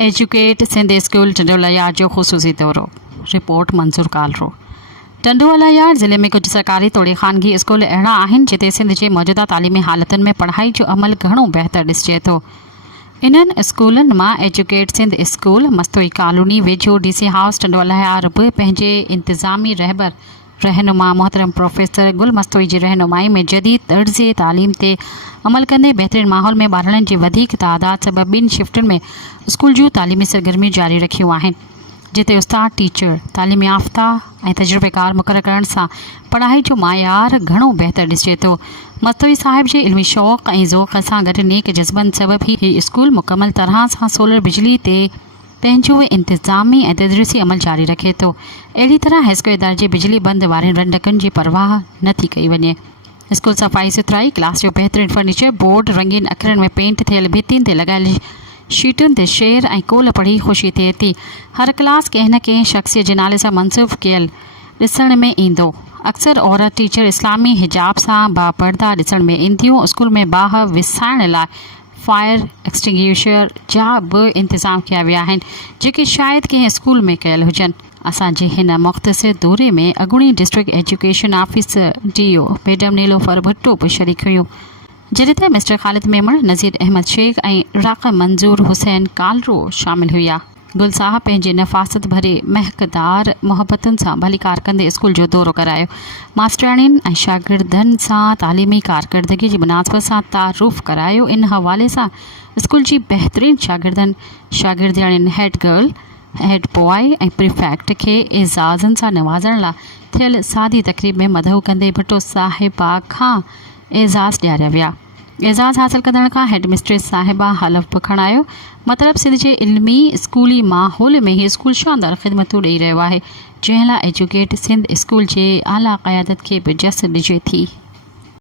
एजुकेट सिंध स्कूल टंडोलायार जो ख़ुसूसी दौरो। रिपोर्ट मंजूर कालरो। टंडोलायार ज़िले में कुछ सरकारी तोड़े ख़ानगी स्कूल अहिड़ा आहिनि जिते सिंध जे मौजूदा तालीमी हालतुनि में पढ़ाई जो अमल घणो बहितर ॾिसिजे थो। इन्हनि स्कूलनि मां educate Sindh school, Mastoi colony वेझो DC हाउस टंडोलायार बि पंहिंजे इंतिज़ामी रहबर रहनुमा मोहतरम प्रोफेसर गुल मस्तोई जी रहनुमाई में जदीद तर्ज़े तालीम ते अमल कंदे बहितरीन माहौल में ॿारनि जी वधीक तादाद सबब ॿिनि शिफ्टुनि में स्कूल जूं तालीमी सरगर्मियूं जारी रखियूं आहिनि, जिते उस्ताद टीचर तालीम याफ़्ता ऐं तजुर्बेकार मुक़ररु करण सां पढ़ाई जो मायार घणो बहितर ॾिसिजे थो। मस्तोई साहिब जे इल्मी शौक़ ऐं ज़ौक़ सां गॾु नेक जज़्बनि सबब ही स्कूल मुकमल तरह सां सोलर बिजली ते पंहिंजो इंतिज़ामी ऐं तदरीसी अमल जारी रखे थो। अहिड़ी तरह हिस्को इदारे जी बिजली बंदि वारनि रंडकनि जी परवाह नथी कई वञे। स्कूल सफ़ाई सुथराई, क्लास जो बहितरीन फर्नीचर, बोर्ड रंगीन अखरनि में पेंट थियल भितियुनि ते लॻायल शीटुनि ते शेर ऐं कोल पढ़ी ख़ुशी थिए थी। हर क्लास कंहिं न कंहिं शख़्स जे नाले सां मनसूब कयल ॾिसण में ईंदो। अक्सर औरत टीचर इस्लामी हिजाब सां बापर्दा ॾिसण में ईंदियूं। स्कूल में बाहि विसाइण लाइ फायर एक्सटिंग्विशर जा बि इंतज़ाम कया विया आहिनि, जेके शायदि कंहिं स्कूल में कयल हुजनि। असांजे हिन मुख़्तसिर दौरे में अॻूणी district education officer DO madam Nilofar Bhutto बि शरीक हुयूं, जॾहिं त मिस्टर ख़ालिद मेमण, नज़ीर अहमद शेख ऐं राक़ मंजूर हुसैन कालरो शामिल हुआ। गुल साहब पंहिंजे नफ़ासत भरे महकदार मोहब्बतुनि सां भलीकार कंदे स्कूल जो दौरो करायो। मास्टराणियुनि ऐं शागिर्दनि सां तालीमी कारकर्दगी जी मुनासिबत सां तारुफ़ करायो। इन हवाले सां स्कूल जी बहितरीन शागिर्दियाणियुनि हेड गर्ल, हेड बॉय ऐं प्रीफेक्ट खे एज़ाज़नि सां नवाज़ण लाइ थियल सादी तक़रीब में मदहू कंदे भुट्टो साहिबा खां एज़ाज़ ॾियारिया विया। एज़ाज़ हासिल कंदड़ खां हेड मिस्ट्रेस साहिबा हलफ़ बि खणायो। मतिलबु सिंध जे इल्मी स्कूली माहौल में ही स्कूल शानदार ख़िदमतूं ॾेई रहियो आहे, जंहिं लाइ एजुकेट सिंध स्कूल जे आला क़यादत खे बि जस ॾिजे थी।